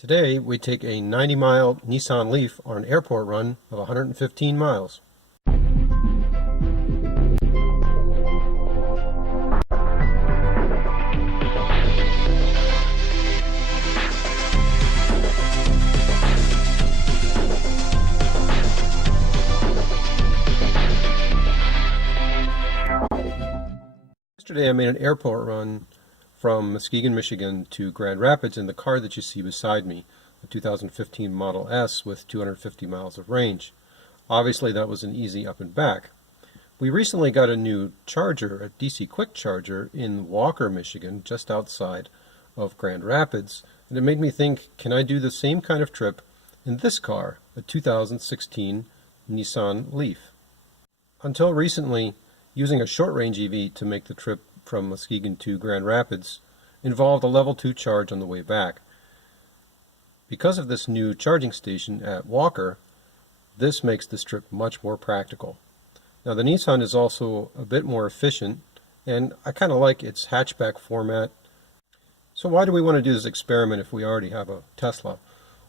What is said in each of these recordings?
Today we take a 90-mile Nissan Leaf on an airport run of 115 miles. Yesterday I made an airport run from Muskegon, Michigan to Grand Rapids in the car that you see beside me, a 2015 Model S with 250 miles of range. Obviously that was an easy up and back. We recently got a new charger, a DC quick charger, in Walker, Michigan, just outside of Grand Rapids, and it made me think, can I do the same kind of trip in this car, a 2016 Nissan Leaf? Until recently, using a short-range EV to make the trip from Muskegon to Grand Rapids involved a level 2 charge on the way back. Because of this new charging station at Walker, this makes this trip much more practical. Now the Nissan is also a bit more efficient, and I kind of like its hatchback format. So why do we want to do this experiment if we already have a Tesla?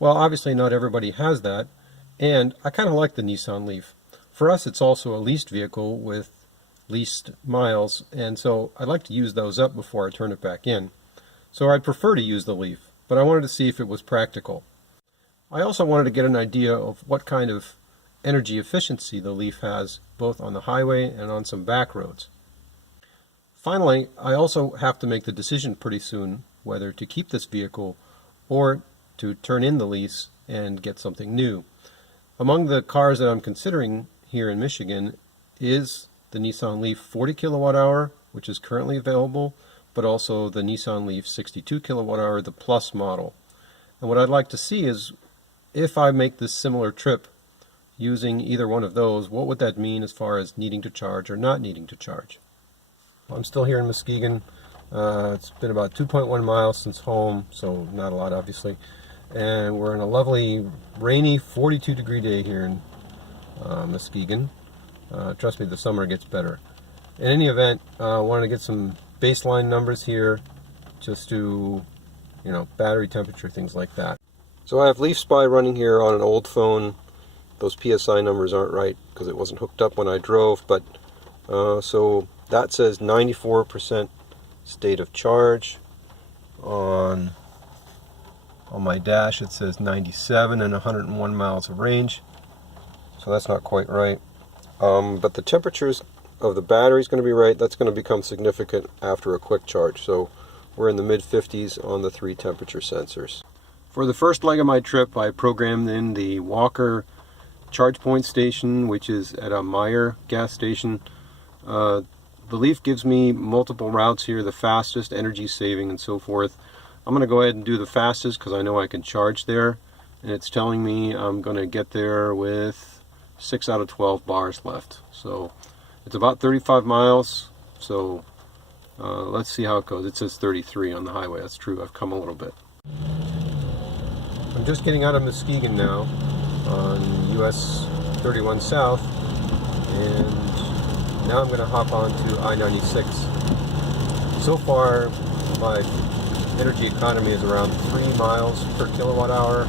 Well, obviously not everybody has that, and I kind of like the Nissan Leaf. For us, it's also a leased vehicle with leased miles, and so I'd like to use those up before I turn it back in. So I'd prefer to use the Leaf, but I wanted to see if it was practical. I also wanted to get an idea of what kind of energy efficiency the Leaf has, both on the highway and on some back roads. Finally, I also have to make the decision pretty soon whether to keep this vehicle or to turn in the lease and get something new. Among the cars that I'm considering here in Michigan is the Nissan Leaf 40 kilowatt hour, which is currently available, but also the Nissan Leaf 62 kilowatt hour, the Plus model. And what I'd like to see is, if I make this similar trip using either one of those, what would that mean as far as needing to charge or not needing to charge? I'm still here in Muskegon. It's been about 2.1 miles since home, so not a lot obviously. And we're in a lovely, rainy, 42-degree day here in Muskegon. Trust me, the summer gets better. In any event, I wanted to get some baseline numbers here, just to, battery temperature, things like that. So I have Leaf Spy running here on an old phone. Those PSI numbers aren't right because it wasn't hooked up when I drove, but so that says 94% state of charge. On my dash it says 97 and 101 miles of range, so that's not quite right. But the temperatures of the battery is going to be right. That's going to become significant after a quick charge. So we're in the mid-50s on the 3 temperature sensors. For the first leg of my trip, I programmed in the Walker charge point station, which is at a Meyer gas station. The Leaf gives me multiple routes here, the fastest, energy saving, and so forth. I'm going to go ahead and do the fastest because I know I can charge there. And it's telling me I'm going to get there with 6 out of 12 bars left. So it's about 35 miles. So let's see how it goes. It says 33 on the highway. That's true. I've come a little bit. I'm just getting out of Muskegon now on US 31 South, and now I'm going to hop on to I-96. So far, my energy economy is around 3 miles per kilowatt hour,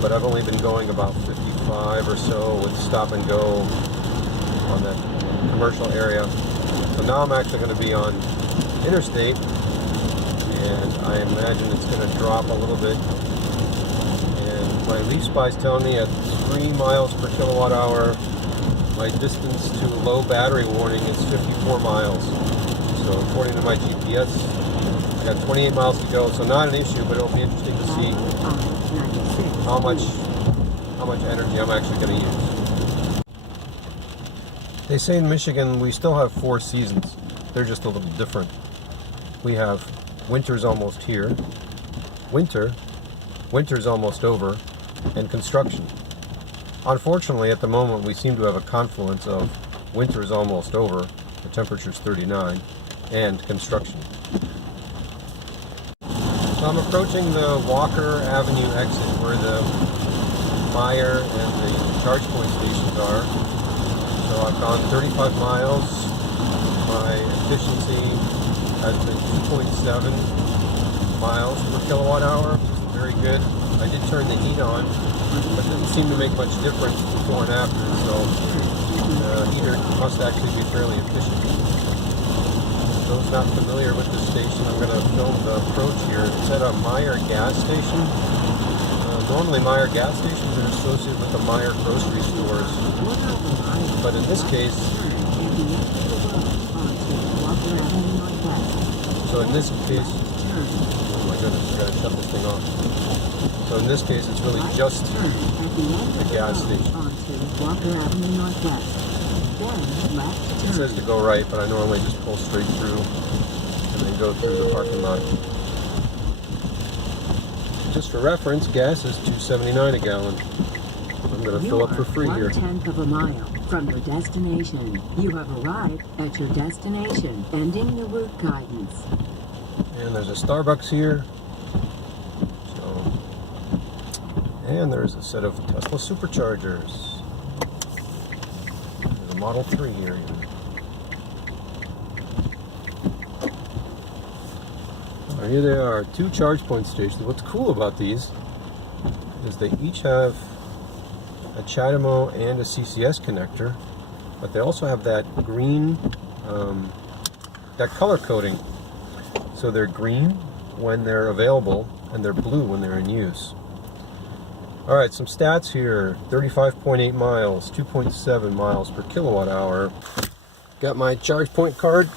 but I've only been going about 55 or so with stop and go on that commercial area. So now I'm actually going to be on interstate, and I imagine it's going to drop a little bit. And my Leaf Spy is telling me at 3 miles per kilowatt hour, my distance to low battery warning is 54 miles. So according to my GPS, I got 28 miles to go, so not an issue, but it'll be interesting to see how much energy I'm actually going to use. They say in Michigan we still have 4 seasons. They're just a little different. We have winter's almost here, winter's almost over, and construction. Unfortunately, at the moment we seem to have a confluence of winter's almost over, the temperature's 39, and construction. So I'm approaching the Walker Avenue exit where the Meyer and the charge point stations are. So I've gone 35 miles. My efficiency has been 2.7 miles per kilowatt hour, which is very very good. I did turn the heat on, but it didn't seem to make much difference before and after, so the heater must actually be fairly efficient. For those not familiar with this station, I'm going to film the approach here. It's at a Meijer gas station. Normally Meijer gas stations are associated with the Meijer grocery stores, but in this case, oh my goodness, I gotta shut this thing off. So in this case, it's really just a gas station. It says to go right, but I normally just pull straight through and then go through the parking lot. Just for reference, gas is $2.79 a gallon. I'm going to fill up for free here. 1/10 of a mile from your destination. You have arrived at your destination, ending the route guidance. And there's a Starbucks here. And there's a set of Tesla superchargers. There's a Model 3 here. So here they are, 2 charge point stations. What's cool about these is they each have a CHAdeMO and a CCS connector, but they also have that green, that color coding. So they're green when they're available, and they're blue when they're in use. Alright, some stats here. 35.8 miles, 2.7 miles per kilowatt hour. Got my charge point card.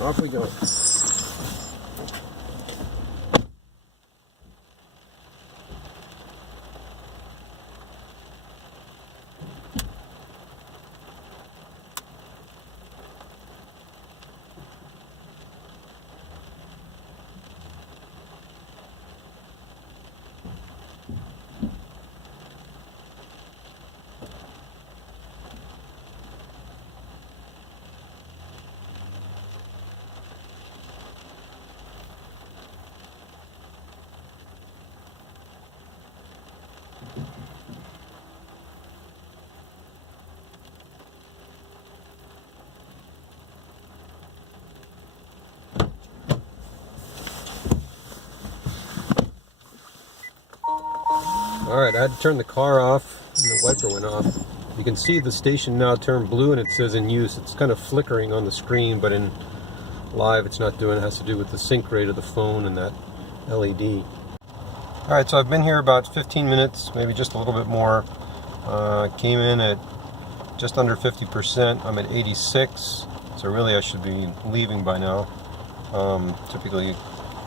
Off we go. Alright, I had to turn the car off and the wiper went off. You can see the station now turned blue and it says in use. It's kind of flickering on the screen, but in live it's not doing it. It has to do with the sync rate of the phone and that LED. Alright, so I've been here about 15 minutes, maybe just a little bit more. Came in at just under 50%. I'm at 86, so really I should be leaving by now. Typically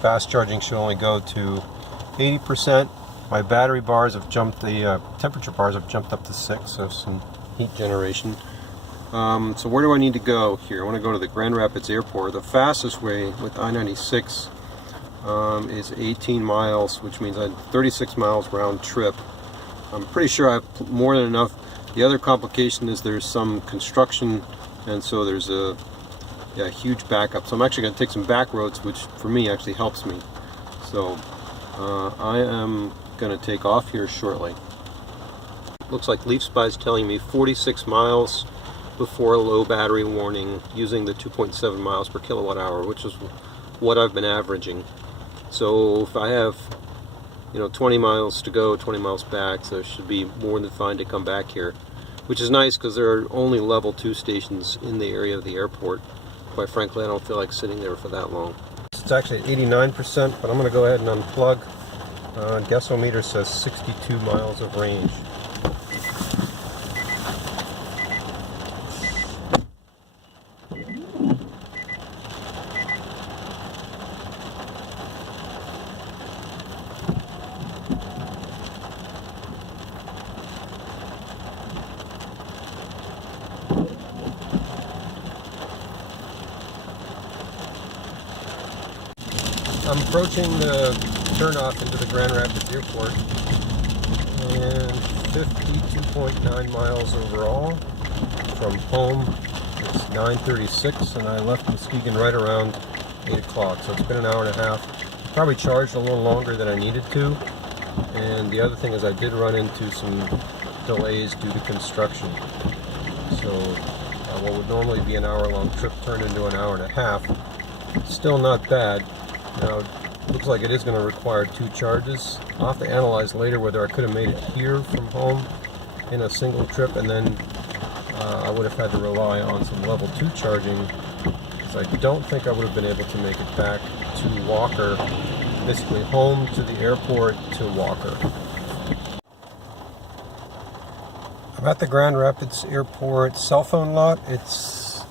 fast charging should only go to 80%. My battery bars have jumped, the temperature bars have jumped up to 6, so some heat generation. So where do I need to go here? I want to go to the Grand Rapids Airport. The fastest way with I-96 is 18 miles, which means I had 36 miles round trip. I'm pretty sure I have more than enough. The other complication is there's some construction, and so there's a huge backup. So I'm actually going to take some back roads, which for me actually helps me. So I am going to take off here shortly. Looks like LeafSpy is telling me 46 miles before low battery warning using the 2.7 miles per kilowatt hour, which is what I've been averaging. So if I have 20 miles to go, 20 miles back, so it should be more than fine to come back here, which is nice because there are only level 2 stations in the area of the airport. Quite frankly, I don't feel like sitting there for that long. It's actually at 89%, but I'm going to go ahead and unplug. Gasometer says 62 miles of range. I'm approaching the turnoff into the Grand Rapids Airport, and 52.9 miles overall from home. It's 9:36 and I left Muskegon right around 8 o'clock, so it's been an hour and a half. Probably charged a little longer than I needed to, and the other thing is I did run into some delays due to construction. So what would normally be an hour-long trip turned into an hour and a half. Still not bad. Now, Looks like it is going to require 2 charges. I'll have to analyze later whether I could have made it here from home in a single trip, and then I would have had to rely on some level 2 charging, because I don't think I would have been able to make it back to Walker, basically home to the airport to Walker. I'm at the Grand Rapids Airport cell phone lot. It's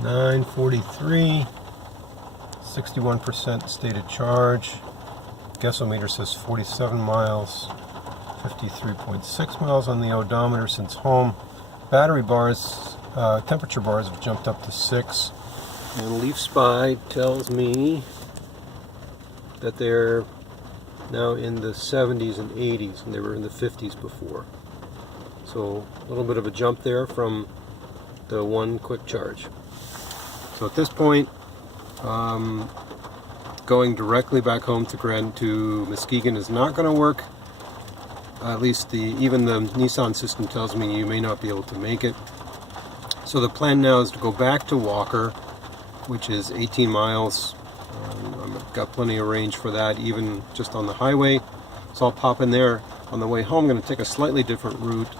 9:43. 61% stated charge. Gasometer says 47 miles, 53.6 miles on the odometer since home. Battery bars, temperature bars have jumped up to 6. And Leaf Spy tells me that they're now in the 70s and 80s, and they were in the 50s before. So a little bit of a jump there from the one quick charge. So at this point, going directly back home to Muskegon is not going to work. At least even the Nissan system tells me you may not be able to make it. So the plan now is to go back to Walker, which is 18 miles. I've got plenty of range for that, even just on the highway. So I'll pop in there on the way home. I'm going to take a slightly different route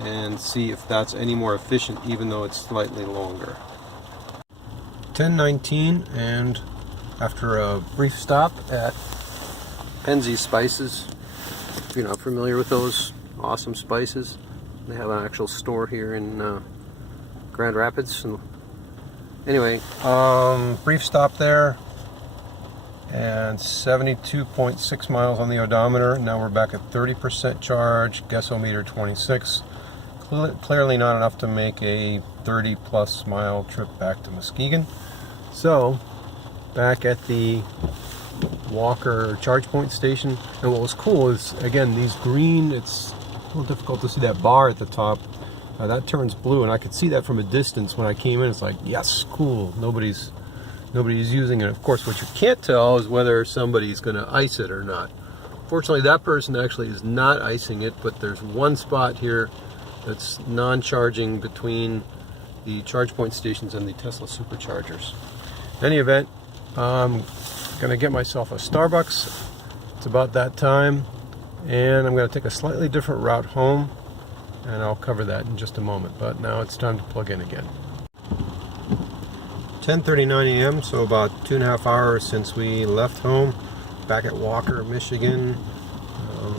and see if that's any more efficient, even though it's slightly longer. 10:19, and after a brief stop at Penzie's Spices, if you're not familiar with those awesome spices, they have an actual store here in Grand Rapids. And anyway, brief stop there, and 72.6 miles on the odometer. Now we're back at 30% charge, gasometer 26. Clearly not enough to make a 30 plus mile trip back to Muskegon. So back at the Walker charge point station, and what was cool is, again, these green, it's a little difficult to see that bar at the top, that turns blue, and I could see that from a distance when I came in. It's like, yes, cool, nobody's using it. Of course, what you can't tell is whether somebody's going to ice it or not. Fortunately, that person actually is not icing it, but there's one spot here that's non-charging between the charge point stations and the Tesla superchargers. In any event, I'm going to get myself a Starbucks. It's about that time, and I'm going to take a slightly different route home, and I'll cover that in just a moment. But now it's time to plug in again. 10:39 a.m., so about 2.5 hours since we left home, back at Walker, Michigan,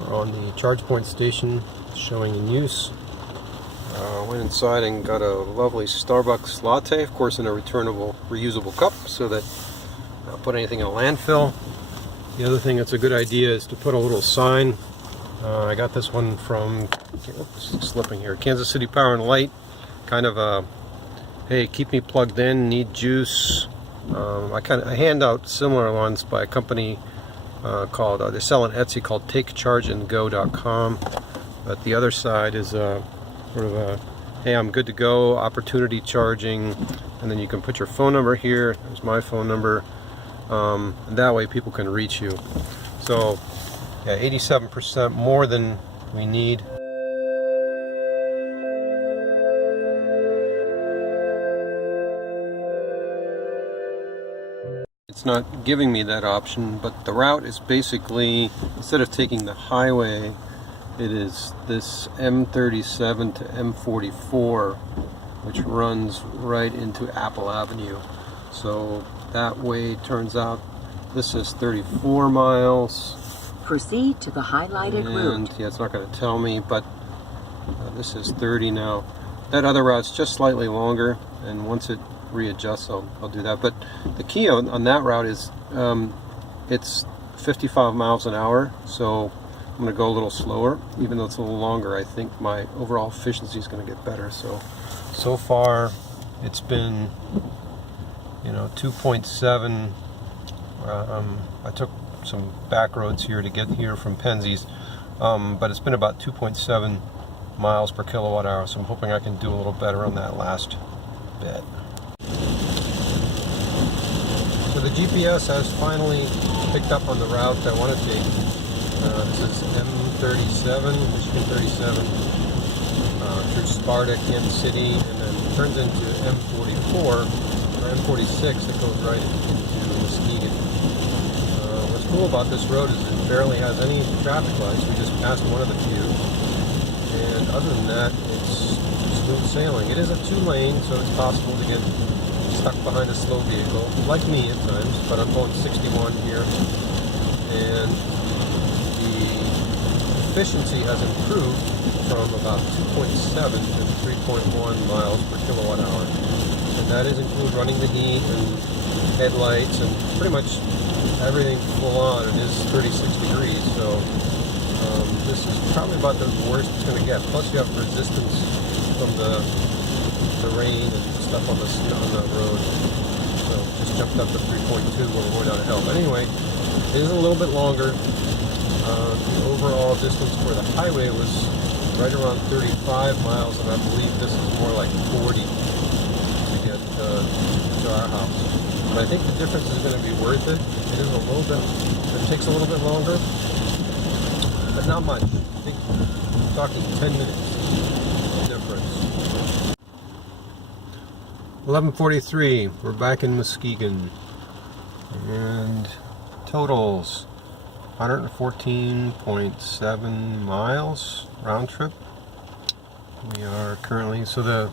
on the charge point station showing in use. Went inside and got a lovely Starbucks latte, of course in a returnable, reusable cup, so that I don't put anything in a landfill. The other thing that's a good idea is to put a little sign. I got this one from, slipping here, Kansas City Power and Light, kind of a, hey, keep me plugged in, need juice. I hand out similar ones by a company called, they sell on Etsy, called takechargeandgo.com. But the other side is sort of a, hey, I'm good to go, opportunity charging, and then you can put your phone number here. There's my phone number, and that way people can reach you. So yeah, 87% more than we need. It's not giving me that option, but the route is basically, instead of taking the highway, it is this M37 to M44, which runs right into Apple Avenue. So that way, turns out this is 34 miles. Proceed to the highlighted route. Yeah, it's not going to tell me, but this is 30 now. That other route's just slightly longer, and once it readjusts, I'll do that. But the key on that route is it's 55 miles an hour, so I'm going to go a little slower. Even though it's a little longer, I think my overall efficiency is going to get better. So far it's been, 2.7. I took some back roads here to get here from Penzie's, but it's been about 2.7 miles per kilowatt hour, so I'm hoping I can do a little better on that last bit. So the GPS has finally picked up on the route I want to take. This is M37, Michigan 37, through Sparta, Kansas City, and then turns into M44, or M46 that goes right into Muskegon. We're cool about this road is it barely has any traffic lights. We just passed one of the few. And other than that, it's smooth sailing. It is a 2-lane, so it's possible to get stuck behind a slow vehicle, like me at times, but I'm going 61 here. And the efficiency has improved from about 2.7 to 3.1 miles per kilowatt hour. And that is include running the heat and headlights and pretty much everything full on. It is 36 degrees, so this is probably about the worst it's going to get. Plus you have resistance from the rain and stuff on the snow on the road. So just jumped up to 3.2 where we're going down a hill. But anyway, it is a little bit longer. The overall distance for the highway was right around 35 miles, and I believe this is more like 40 to get to our house. But I think the difference is going to be worth it. It is a little bit, it takes a little bit longer, but not much. I think we're talking 10 minutes difference. 11:43, we're back in Muskegon, and totals 114.7 miles round trip. We are currently, so the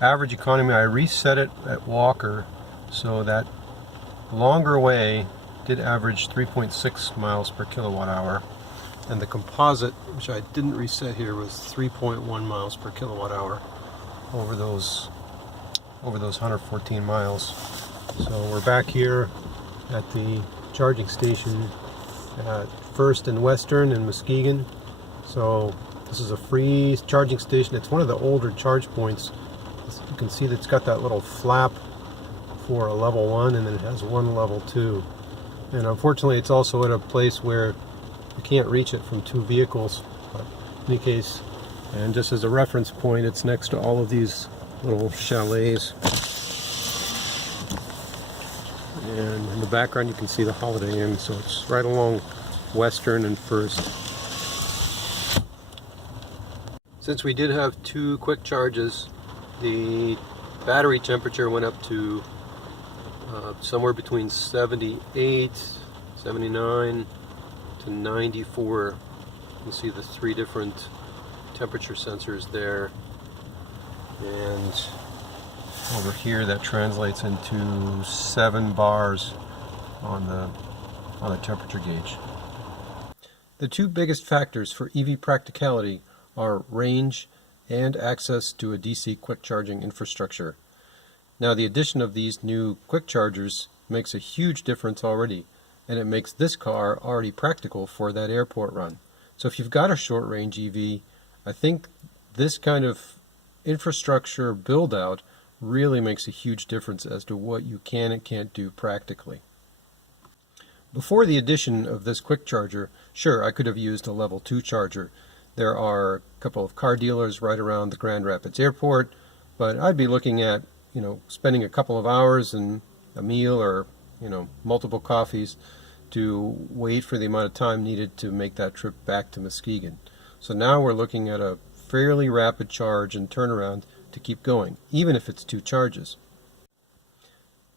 average economy, I reset it at Walker, so that longer way did average 3.6 miles per kilowatt hour, and the composite, which I didn't reset here, was 3.1 miles per kilowatt hour over those 114 miles. So we're back here at the charging station at First and Western in Muskegon. So this is a free charging station. It's one of the older charge points. You can see that it's got that little flap for a level 1, and then it has one level 2. And unfortunately it's also at a place where you can't reach it from 2 vehicles. But in any case, and just as a reference point, it's next to all of these little chalets. And in the background you can see the Holiday Inn, so it's right along Western and First. Since we did have 2 quick charges, the battery temperature went up to somewhere between 78, 79 to 94. You can see the 3 different temperature sensors there. And over here that translates into 7 bars on the temperature gauge. The 2 biggest factors for EV practicality are range and access to a DC quick charging infrastructure. Now the addition of these new quick chargers makes a huge difference already, and it makes this car already practical for that airport run. So if you've got a short range EV, I think this kind of infrastructure build out really makes a huge difference as to what you can and can't do practically. Before the addition of this quick charger, sure, I could have used a level 2 charger. There are a couple of car dealers right around the Grand Rapids airport, but I'd be looking at, spending a couple of hours and a meal or, multiple coffees to wait for the amount of time needed to make that trip back to Muskegon. So now we're looking at a fairly rapid charge and turnaround to keep going, even if it's 2 charges.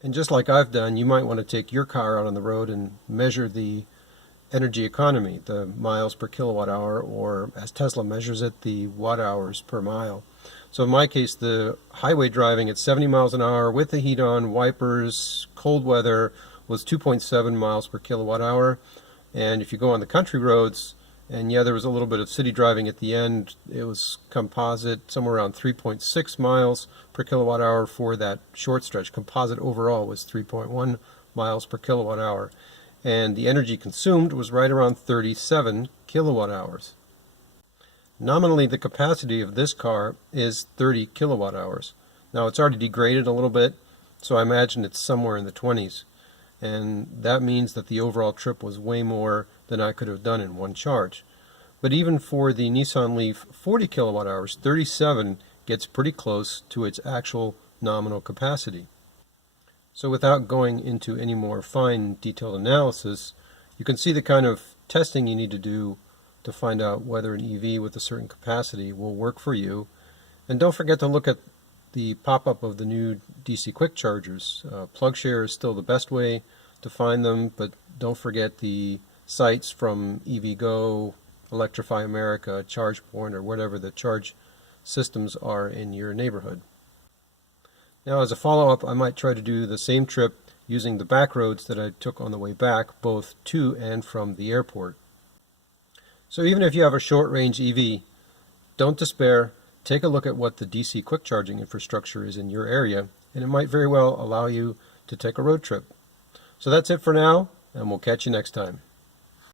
And just like I've done, you might want to take your car out on the road and measure the energy economy, the miles per kilowatt hour, or as Tesla measures it, the watt hours per mile. So in my case, the highway driving at 70 miles an hour with the heat on, wipers, cold weather was 2.7 miles per kilowatt hour. And if you go on the country roads, and yeah, there was a little bit of city driving at the end, it was composite, somewhere around 3.6 miles per kilowatt hour for that short stretch. Composite overall was 3.1 miles per kilowatt hour. And the energy consumed was right around 37 kilowatt hours. Nominally, the capacity of this car is 30 kilowatt hours. Now, it's already degraded a little bit, so I imagine it's somewhere in the 20s. And that means that the overall trip was way more than I could have done in one charge. But even for the Nissan Leaf 40 kilowatt hours, 37 gets pretty close to its actual nominal capacity. So without going into any more fine detailed analysis, you can see the kind of testing you need to do to find out whether an EV with a certain capacity will work for you. And don't forget to look at the pop-up of the new DC quick chargers. PlugShare is still the best way to find them, but don't forget the sites from EVgo, Electrify America, ChargePoint, or whatever the charge systems are in your neighborhood. Now, as a follow-up, I might try to do the same trip using the back roads that I took on the way back, both to and from the airport. So even if you have a short-range EV, don't despair. Take a look at what the DC quick charging infrastructure is in your area, and it might very well allow you to take a road trip. So that's it for now, and we'll catch you next time.